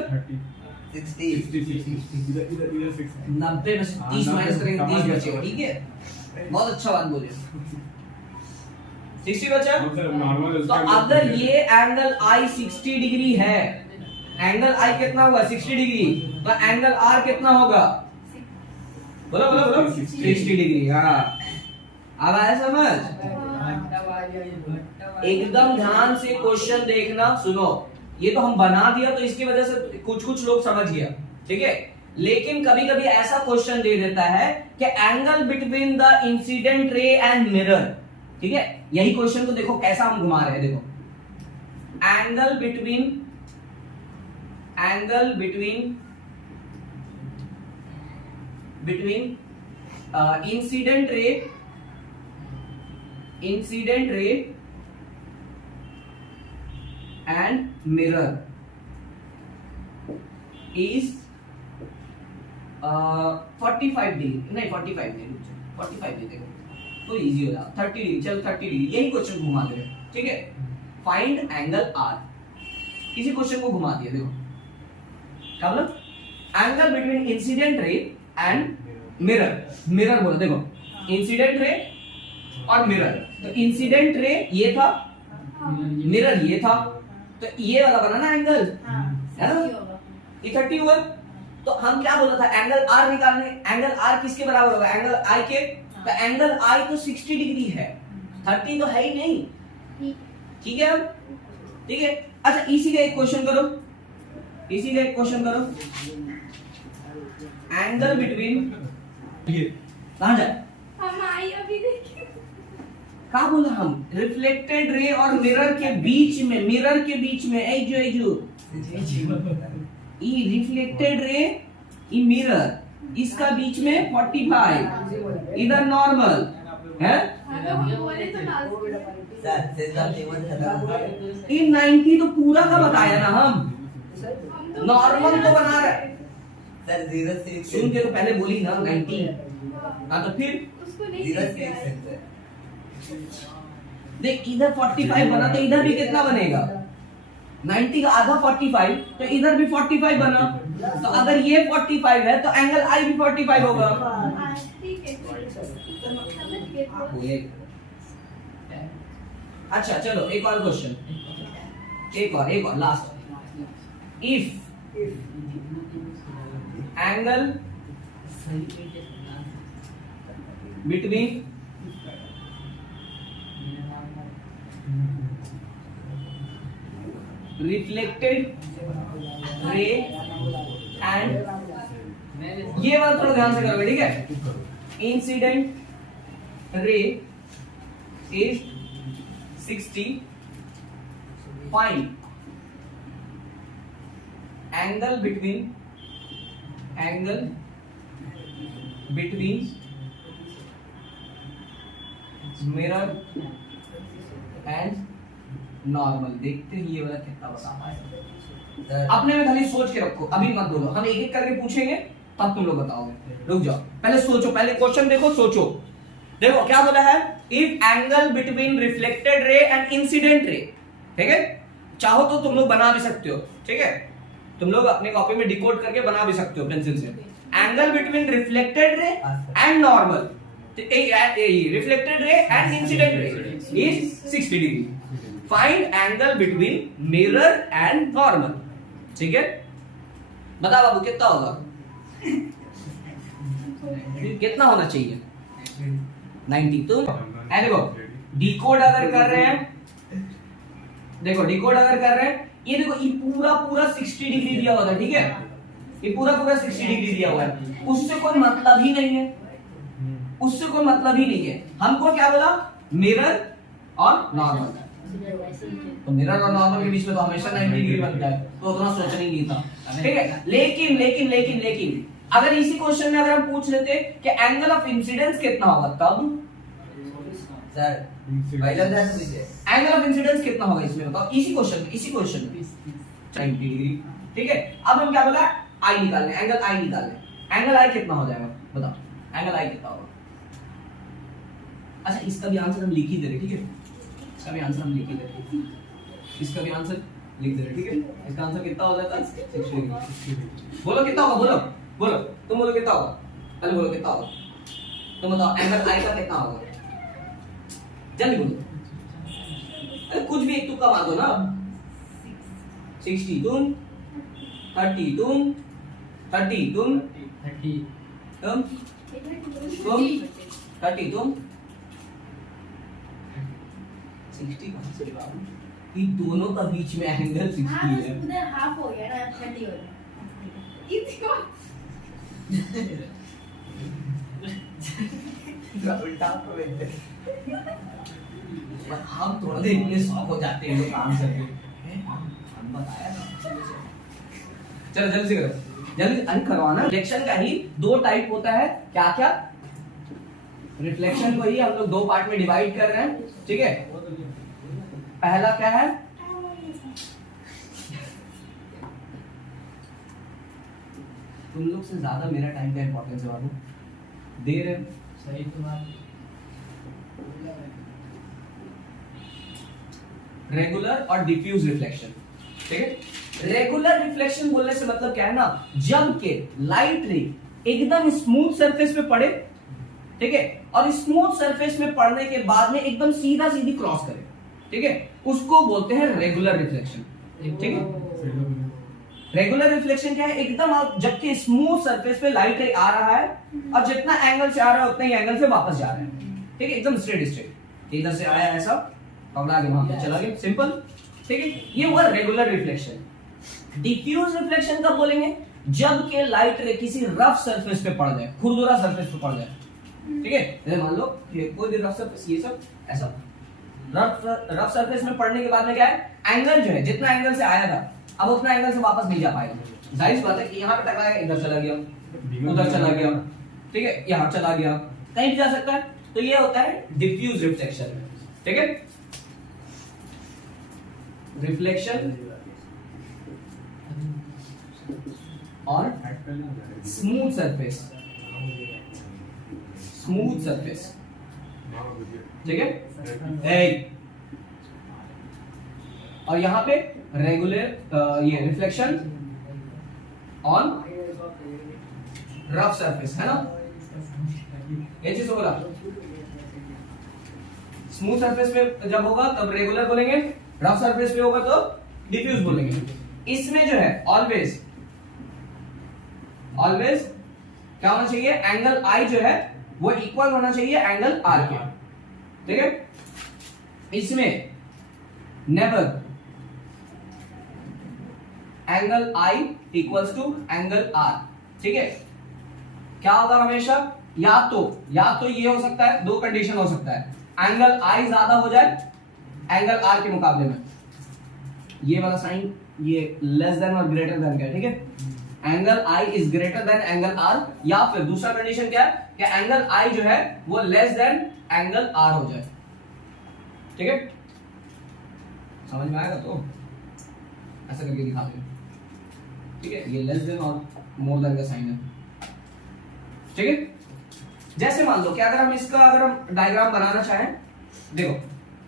60, 90 में से 30 माइनस करेंगे 30 बचेगा, ठीक है, बहुत अच्छा बात बोले, 60 बचा। तो अगर ये एंगल आई 60 डिग्री है, एंगल आई कितना होगा 60 डिग्री, तो एंगल आर कितना होगा, बोलो 60 डिग्री। हाँ अब आया समझ, एकदम ध्यान से क्वेश्चन देखना, सुनो, ये तो हम बना दिया तो इसकी वजह से कुछ लोग समझ गया, ठीक है, लेकिन कभी कभी ऐसा क्वेश्चन दे देता है कि angle between the incident ray and mirror, ठीक है, यही क्वेश्चन को देखो कैसा हम घुमा रहे हैं, देखो angle between incident ray and mirror is 45 degree, नहीं 45 नहीं, 45 नहीं, देखो तो इजी हो जाएगा, 30 डिग्री, चलो 30 डिग्री, यही क्वेश्चन घुमा दे रहे हैं, ठीक है। फाइंड एंगल आर, इसी क्वेश्चन को घुमा दिया, देखो क्या बोला, angle between incident ray and mirror, mirror बोला, देखो इंसिडेंट रे और मिरर, तो इंसिडेंट रे ये था, मिरर ये था, तो ये वाला बना ना एंगल, है ना, ये 30 हुआ। तो हम क्या बोला था, एंगल आर निकालने, एंगल आर किसके बराबर होगा, एंगल आई के, तो एंगल आई तो 60 डिग्री है, 30 तो है ही नहीं, ठीक है। ठीक है, अच्छा इसी का एक क्वेश्चन करो, इसी का एक क्वेश्चन करो, एंगल बिटवीन, ये कहां जाए, हम आई अभी देखिए कहा बोला हम, रिफ्लेक्टेड रे और मिरर के बीच में, मिरर के बीच में एजो ई रिफ्लेक्टेड रे, ई मिरर, इसका बीच में 45, इधर नॉर्मल है, अगर हम बोले तो लास्ट सर सिद्धांत टेबल खत्म। ये 90 तो पूरा का बताया ना हम, हम तो नॉर्मल तो बना रहे, सर 06 सुन के तो पहले बोली ना 90, हाँ तो फिर उसको नहीं 06 देखते हैं। सर देख इधर 45 बना तो इधर भी कितना बनेगा, 90 का आधा 45, तो इधर भी 45 बना, तो अगर ये 45 है तो एंगल आई भी 45 होगा। हाँ, ठीक है समझ गए। अच्छा चलो एक और क्वेश्चन, एक और last, if angle between reflected ray and, ये बात थोड़ा ध्यान से करोगे, ठीक है, incident ray is 60, find angle between mirror and normal. देखते हैं ये वाला कितना बताता है, सर अपने में खाली सोच के रखो, अभी मत बोलो, हम एक एक करके पूछेंगे तब तुम लोग बताओगे, रुक जाओ पहले सोचो, पहले क्वेश्चन देखो, सोचो, देखो क्या बोला है, if angle between reflected ray and incident ray, ठीक है, चाहो तो तुम लोग बना भी सकते हो, ठीक है, तुम लोग अपने कॉपी में डिकोड करके बना भी सकते हो पेंसिल से, angle between reflected ray and normal, reflected ray and incident ray is 60 degree, find angle between mirror and normal, ठीक है, बता बाबू कितना होगा, कितना होना चाहिए, 90, तो देखो डिकोड अगर कर रहे हैं, देखो डिकोड अगर कर रहे हैं, ये देखो ये पूरा 60 डिग्री दिया हुआ था, ठीक है, ये पूरा 60 डिग्री दिया हुआ है, उससे कोई मतलब ही नहीं है, उससे कोई मतलब ही नहीं है, हमको क्या बोला, मिरर और नॉर्मल, तो मिरर और नॉर्मल के बीच में तो हमेशा 90 डिग्री बनता है, तो उतना सोचना ही नहीं था, ठीक है, लेकिन अगर इसी क्वेश्चन में अगर हम पूछ लेते कि एंगल ऑफ इंसिडेंस कितना होगा, तब सर पहले ध्यान से लीजिए, एंगल ऑफ इंसिडेंस कितना होगा इसमें बताओ, इसी क्वेश्चन में 90 डिग्री, ठीक है। अब हम क्या बोला, आई निकालने, एंगल आई निकालने, एंगल आई कितना हो जाएगा बताओ, एंगल आई कितना होगा, अच्छा इसका भी आंसर हम लिख ही दे रहे, ठीक है, इसका भी आंसर हम लिख ही दे रहे, इसका भी आंसर लिख दे रहे, ठीक है, इसका आंसर कितना हो जाता है, 60 डिग्री, बोलो कितना होगा, बोलो तुम बोलो कितना होगा, पहले बोलो कितना होगा, तुम बताओ एंगल आई का कितना होगा, जल्दी बोलो, अरे कुछ भी एक तुक्का मार दो ना, 60 तुम, 30 तुम, 30 तुम, 30 तुम 30 तुम, 60 कहां से बाबू, ये दोनों का बीच में एंगल 60 हाँ है, तो उधर हाफ हो गया ना, 30 हो गया, इसको उल्टा पकड़ हम थोड़ा देर इतने शौक हो जाते हैं लोग काम करके, हम बताया ना, चलो जल्दी से करो, जल्दी अन करवाना। रिफ्लेक्शन का ही दो टाइप होता है, क्या क्या, रिफ्लेक्शन को ही हम लोग दो पार्ट में डिवाइड कर रहे हैं, ठीक है, पहला क्या है, तुम लोग से ज्यादा मेरा टाइम का इंपॉर्टेंस है बाबू, दे रहे सही तुम्हारा रेगुलर और डिफ्यूज रिफ्लेक्शन, ठीक है। रेगुलर रिफ्लेक्शन बोलने से मतलब क्या है ना, जब के लाइट रे एकदम स्मूथ सरफेस पे पड़े, ठीक है, और स्मूथ सरफेस में पड़ने के बाद में एकदम सीधा सीधी क्रॉस करे, ठीक है, उसको बोलते हैं रेगुलर रिफ्लेक्शन। ठीक है। रेगुलर रिफ्लेक्शन क्या है, एकदम आप जबकि स्मूथ सरफेस पे लाइट रे आ रहा है और जितना एंगल से आ रहा है उतना ही एंगल से वापस जा रहा है, ठीक है, एकदम स्ट्रेट स्ट्रेट, इधर से आया ऐसा पकड़ा के वहां पे चला गया, सिंपल। ठीक है, ये हुआ रेगुलर रिफ्लेक्शन। डिफ्यूज रिफ्लेक्शन कब बोलेंगे, जब के लाइट रे किसी रफ सरफेस पे पड़ जाए, खुरदुरा सरफेस पे पड़ जाए, ठीक है, जैसे मान लो ये कोई भी रफ सरफेस, ये सब ऐसा रफ सरफेस में पड़ने के बाद में क्या है, एंगल जो है जितना एंगल से आया था अब उतना एंगल से वापस नहीं जा पाएगा। जाहिर सी बात है कि यहाँ पे टकराया, इधर चला गया, उधर चला गया, ठीक है, यहाँ चला गया, कहीं भी जा सकता है। तो ये होता है डिफ्यूज रिफ्लेक्शन। ठीक है, रिफ्लेक्शन और स्मूथ सरफेस, स्मूथ सरफेस, ठीक है। और यहां पे रेगुलर ये रिफ्लेक्शन ऑन रफ सरफेस है ना, ये चीज होगा। स्मूथ सरफेस पे जब होगा तब रेगुलर बोलेंगे, रफ सरफेस पे होगा तो डिफ्यूज बोलेंगे। इसमें जो है ऑलवेज ऑलवेज क्या होना चाहिए, एंगल आई जो है वो इक्वल होना चाहिए एंगल आर के। ठीक है, इसमें never angle I equals to angle R. ठीक है, क्या होगा हमेशा, या तो ये हो सकता है, दो कंडीशन हो सकता है, एंगल आई ज्यादा हो जाए एंगल आर के मुकाबले में, ये वाला साइन ये लेस देन और ग्रेटर देन का, ठीक है, angle I is greater than angle R, या फिर दूसरा कंडीशन क्या है कि एंगल आई जो है वो लेस देन एंगल आर हो जाए। ठीक है, समझ में आएगा तो ऐसा करके दिखाते हैं। ठीक है, ये लेस देन और मोर देन का साइन है। ठीक है, जैसे मान लो कि अगर हम इसका अगर हम डायग्राम बनाना चाहें, देखो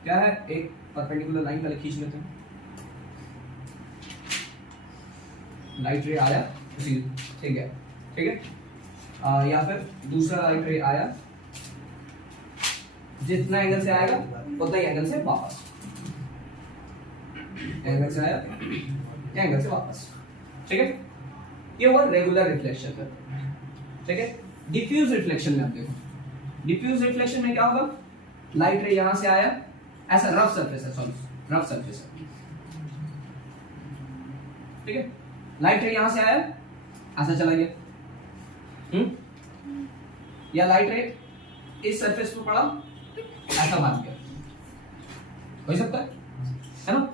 क्या है, एक परपेंडिकुलर लाइन पहले खींच लेते हैं, लाइट रे आया उसी, ठीक है, ठीक है, या फिर दूसरा लाइट रे आया, जितना एंगल से आएगा उतना ही एंगल से वापस, एंगल से आया एंगल से वापस। ठीक है, ये हुआ रेगुलर रिफ्लेक्शन। ठीक है, डिफ्यूज रिफ्लेक्शन में आप देखो, डिफ्यूज रिफ्लेक्शन में क्या होगा, लाइट रे यहां से आया, ऐसा रफ सरफेस है, सॉरी रफ सरफेस है, ठीक है, लाइट रे यहां से आया ऐसा चला गया, या लाइट रे इस सरफेस पे पड़ा ऐसा भाग गया, हो सकता है ना,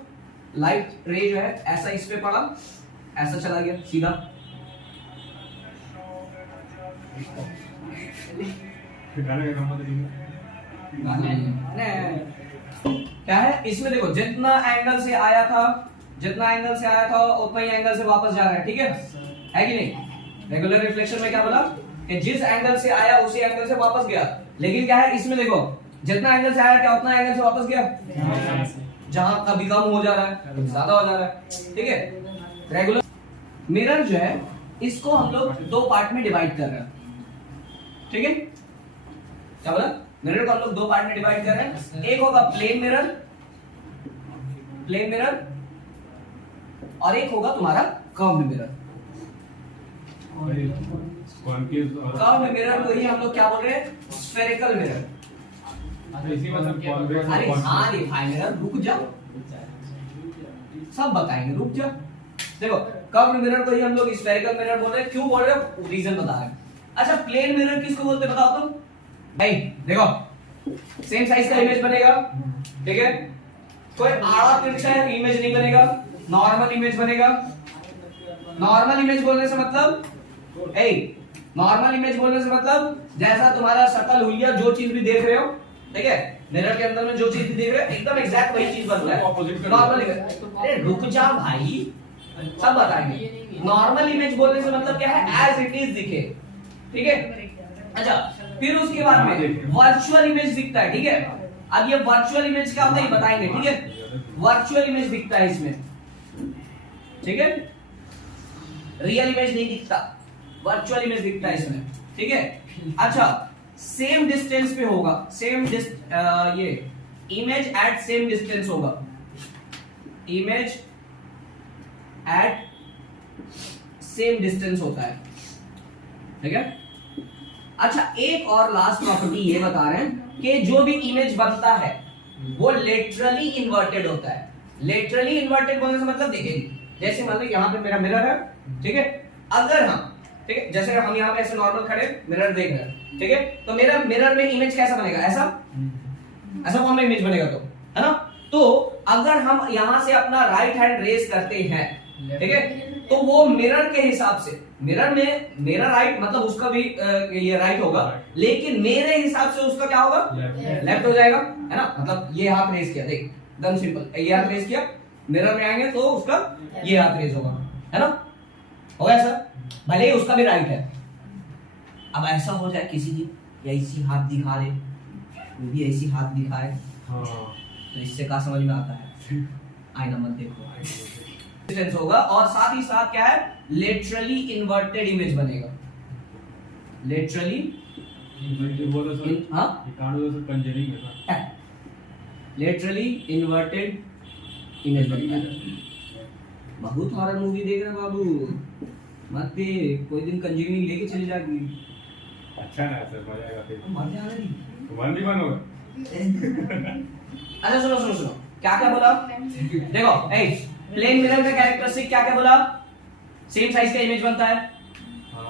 लाइट रे जो है ऐसा इस पे पड़ा ऐसा चला गया सीधा, क्या है इसमें देखो, जितना एंगल से आया था उतना ही एंगल से वापस जा रहा है। ठीक है कि नहीं, रेगुलर रिफ्लेक्शन में क्या बोला कि जिस एंगल से आया उसी एंगल से वापस गया, लेकिन क्या है इसमें देखो, जितना एंगल से आया क्या उतना एंगल से वापस गया, जहां कभी कम हो जा रहा है कभी ज्यादा हो जा रहा है। ठीक है, रेगुलर मिरर जो है इसको हम लोग दो पार्ट में डिवाइड कर रहे हैं। ठीक है, क्या बोला, मिरर को हम लोग दो पार्ट में डिवाइड कर रहे हैं, एक होगा प्लेन मिरर और एक होगा तुम्हारा कर्व्ड मिरर। कर्व्ड मिरर को ही हम लोग क्या बोल रहे हैं, स्फेरिकल मिरर। अरे हाँ रे भाई मेरा, रुक जा, सब बताएंगे, रुक जा। देखो कर्व्ड मिरर को ही हम लोग स्फेरिकल मिरर बोल रहे हैं, क्यों बोल रहे हैं, रीजन बता रहे हैं। अच्छा, प्लेन मिरर किसको बोलते हैं बताओ तुम भाई। देखो सेम साइज का इमेज बनेगा, ठीक है, कोई आड़ा तिरछा इमेज नहीं बनेगा, नॉर्मल इमेज बनेगा। नॉर्मल इमेज बोलने से मतलब नॉर्मल इमेज बोलने से मतलब जैसा तुम्हारा शकल हुलिया जो चीज भी देख रहे हो, ठीक है, मिरर के अंदर में जो चीज भी देख रहे हो एकदम एग्जैक्ट वही चीज बन रहा है नॉर्मल इमेज। अरे रुक जा भाई, सब बताएंगे। नॉर्मल इमेज बोलने से मतलब क्या है, एज इट इज दिखे। ठीक है, अच्छा फिर उसके बाद में वर्चुअल इमेज दिखता है। ठीक है, अब ये वर्चुअल इमेज क्या होता है ये बताएंगे। ठीक है, वर्चुअल इमेज दिखता है इसमें, ठीक है, रियल इमेज नहीं दिखता, वर्चुअल इमेज दिखता है इसमें, ठीक है। अच्छा, सेम डिस्टेंस पे होगा, ये इमेज एट सेम डिस्टेंस होगा, इमेज एट सेम डिस्टेंस होता है, ठीक है। अच्छा, एक और लास्ट प्रॉपर्टी ये बता रहे हैं कि जो भी इमेज बनता है वो लेटरली इन्वर्टेड होता है। लेटरली इन्वर्टेड बोलने से मतलब देखिए, जैसे मान लो यहाँ पे मेरा मिरर है, ठीक है, अगर हम, ठीक है, जैसे हम यहाँ पे ऐसे नॉर्मल खड़े मिरर देख रहे हैं, ठीक है, तो मेरा मिरर में इमेज कैसा बनेगा, ऐसा फॉर्म में इमेज बनेगा, तो है ना। तो अगर हम यहाँ से अपना राइट हैंड रेज करते हैं, ठीक है, तो वो मिरर के हिसाब से, मिरर में मेरा राइट मतलब उसका भी ये राइट होगा, लेकिन मेरे हिसाब से उसका क्या होगा, लेफ्ट हो जाएगा, है ना। मतलब ये हाथ रेज किया, देख एकदम सिंपल, ये हाथ रेज किया, मिरर में आएंगे तो उसका ये हाथ रेज होगा, है ना, होगा ऐसा, भले ही उसका भी राइट है। अब ऐसा हो जाए किसी की ऐसी हाथ दिखा रहे, वो भी ऐसी हाथ दिखाए, तो इससे क्या समझ में आता है, आईना मत देखो, डिस्टेंस होगा, और साथ ही साथ क्या है, लेटरली इन्वर्टेड इमेज बनेगा, लेटरली, हाँ, लेटरली इन्वर्टेड इमेज बनता है। बहुत हॉरर मूवी देख रहे बाबू, मत दे, कोई दिन कंज्यूमिंग लेके चली जाएगी, अच्छा ना सर, मजा आएगा फिर, मजा आ रही, वन भी बन होगा। अच्छा सुनो सुनो सुनो, क्या क्या बोला, देखो, प्लेन मिरर का कैरेक्टरिस्टिक क्या क्या बोला, सेम साइज का इमेज बनता है,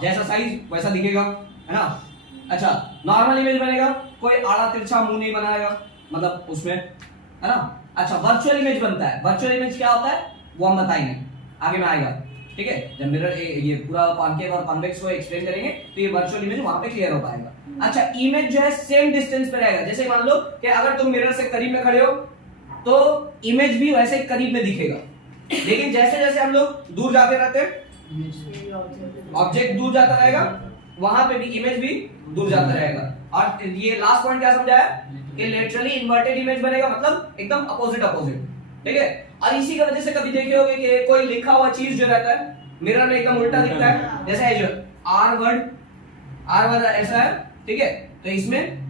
जैसा साइज वैसा दिखेगा, है ना। अच्छा, नॉर्मल इमेज बनेगा, कोई आड़ा तिरछा मुंह नहीं बनाएगा, मतलब उसमें, है ना। अच्छा, वर्चुअल इमेज बनता है, वर्चुअल इमेज क्या होता है वो हम बताएंगे, आगे में आएगा, ठीक है, जब मिरर ये पूरा कॉन्केव और कॉन्वेक्स को एक्सप्लेन करेंगे तो ये वर्चुअल इमेज वहां पे क्लियर हो पाएगा। अच्छा, इमेज जो है सेम डिस्टेंस पे रहेगा, जैसे मान लो कि अगर तुम मिरर से करीब में खड़े हो तो इमेज भी वैसे करीब में दिखेगा, लेकिन जैसे जैसे हम लोग दूर जाते रहते हैं, ऑब्जेक्ट दूर जाता रहेगा, वहां पे भी इमेज भी दूर जाता रहेगा। और ये लास्ट पॉइंट क्या समझाया कि लेटरली इन्वर्टेड इमेज बनेगा, मतलब एकदम अपोजिट अपोजिट, ठीक है। और इसी की वजह से कभी देखे होंगे कि कोई लिखा हुआ चीज जो रहता है मिरर में एकदम उल्टा दिखता है, जैसे है जो आर वर्ड ऐसा है, ठीक है, तो इसमें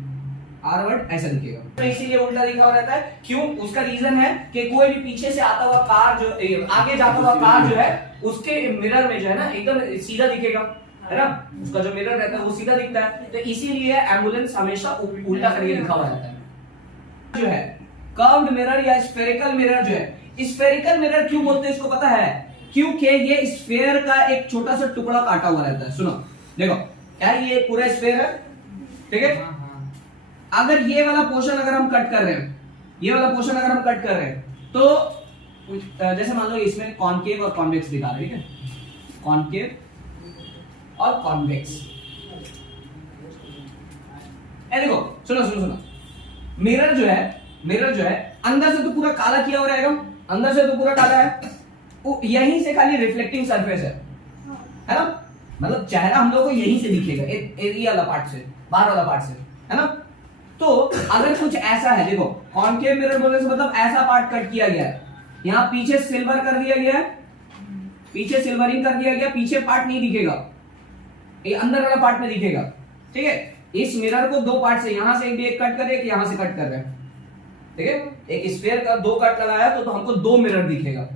आर वर्ड ऐसा दिखेगा, तो इसीलिए उल्टा लिखा हुआ रहता है। क्यों, उसका रीजन है कि कोई भी पीछे से आता हुआ कार जो आगे जाता हुआ कार जो है उसके मिरर में जो है ना एकदम सीधा दिखेगा, है ना, उसका जो मिरर रहता है वो सीधा दिखता है, तो इसीलिए एम्बुलेंस हमेशा उल्टा करके लिखा हुआ रहता है। जो है कर्व्ड मिरर या स्फेरिकल मिरर जो है, स्फेरिकल मिरर क्यों बोलते हैं इसको पता है, क्योंकि ये स्फेयर का एक छोटा सा टुकड़ा काटा हुआ रहता है। सुनो देखो, क्या ये पूरा स्फेयर है, ठीक है, अगर ये वाला पोर्शन अगर हम कट कर रहे हैं, ये वाला पोर्शन अगर हम कट कर रहे हैं, तो जैसे मान लो इसमें कॉनकेव और कॉन्वेक्स दिखा रहे हैं, ठीक है, कॉनकेव और कॉन्वेक्स, देखो सुनो, मिरर जो है अंदर से तो पूरा काला किया हुआ रहेगा, अंदर से तो पूरा काला है, यहीं से खाली रिफ्लेक्टिंग सरफेस है ना, मतलब चेहरा हम लोग को यहीं से दिखेगा, ये वाला पार्ट से, बाहर वाला पार्ट से, है ना। तो अगर कुछ ऐसा है, देखो कॉनकेव मिरर बोलने से मतलब ऐसा पार्ट कट किया गया है, यहाँ पीछे सिल्वर कर दिया गया है, पीछे सिल्वरिंग कर दिया गया, पीछे पार्ट नहीं दिखेगा, ये अंदर वाला पार्ट में दिखेगा, ठीक है। इस मिरर को दो पार्ट से, यहां से भी एक कट कर रहे हैं, यहां से कट कर रहे हैं, ठीक है, एक स्फीयर का दो कट लगाया तो हमको दो मिरर दिखेगा,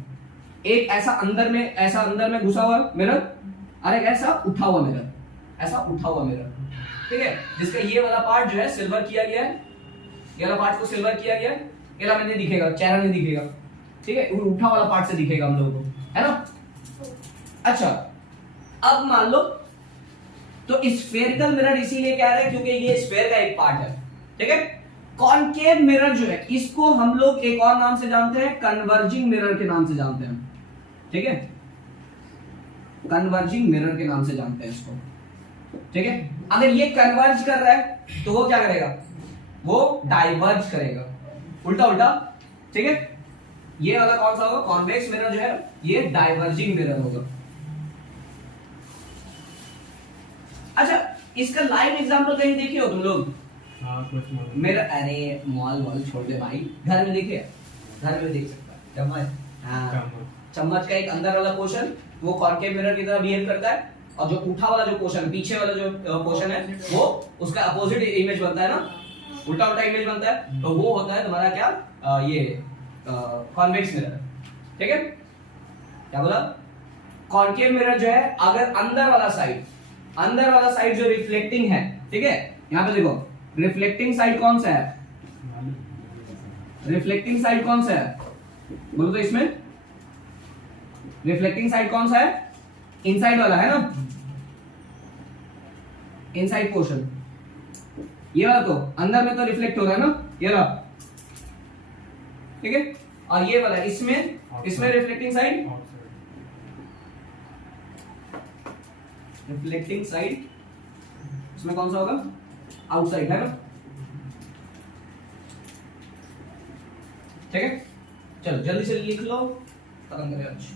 एक ऐसा अंदर में घुसा हुआ मिरर और एक ऐसा उठा हुआ मिरर, ठीक है, जिसका ये वाला पार्ट जो है सिल्वर किया गया है, ये वाला पार्ट को सिल्वर किया गया है, ये वाला नहीं दिखेगा, चेहरा नहीं दिखेगा, ठीक है, उठा वाला पार्ट से दिखेगा हम लोगों को, है ना। अच्छा, अब मान लो तो स्फेरिकल मिरर इसीलिए कह रहे हैं क्योंकि ये स्फेयर का एक पार्ट है, ठीक है। कॉनकेव मिरर जो है इसको हम लोग एक और नाम से जानते हैं, कन्वर्जिंग मिरर के नाम से जानते हैं, ठीक है, कन्वर्जिंग मिरर के नाम से जानते हैं इसको, ठीक है। अगर ये कन्वर्ज कर रहा है तो वो क्या करेगा, वो डाइवर्ज करेगा, उल्टा, ठीक है। ये वाला कौन सा होगा, कॉन्वेक्स मिरर जो है ये डाइवर्जिंग मिरर होगा। अच्छा, इसका लाइव एग्जांपल कहीं देखे हो तुम लोग? मेरा, अरे मॉल छोड़ दे भाई, घर में देखे, घर में देख सकता है, हाँ चम्मच का एक अंदर वाला पोर्शन वो कॉनकेव मिरर की तरह बिहेव करता है, और जो उठा वाला जो पोर्शन, पीछे वाला जो पोर्शन है वो उसका अपोजिट इमेज बनता है ना, उल्टा उल्टा इमेज बनता है, तो वो होता है तुम्हारा क्या ये कॉन्वेक्स मिरर। ठीक है, क्या बोला? कॉनकेव मिरर जो है अगर अंदर वाला साइड जो रिफ्लेक्टिंग है, ठीक है, यहां पे देखो रिफ्लेक्टिंग साइड कौन सा है, रिफ्लेक्टिंग साइड कौन सा है बोलो तो, इसमें रिफ्लेक्टिंग साइड कौन सा है? इनसाइड वाला है ना, इनसाइड पोर्शन, ये वाला तो अंदर में तो रिफ्लेक्ट हो रहा है ना, ये वाला, ठीक है, और ये वाला इसमें रिफ्लेक्टिंग साइड, रिफ्लेक्टिंग साइड इसमें कौन सा होगा? आउटसाइड है ना, ठीक है। चलो जल्दी से लिख लो, खत्म करें आज।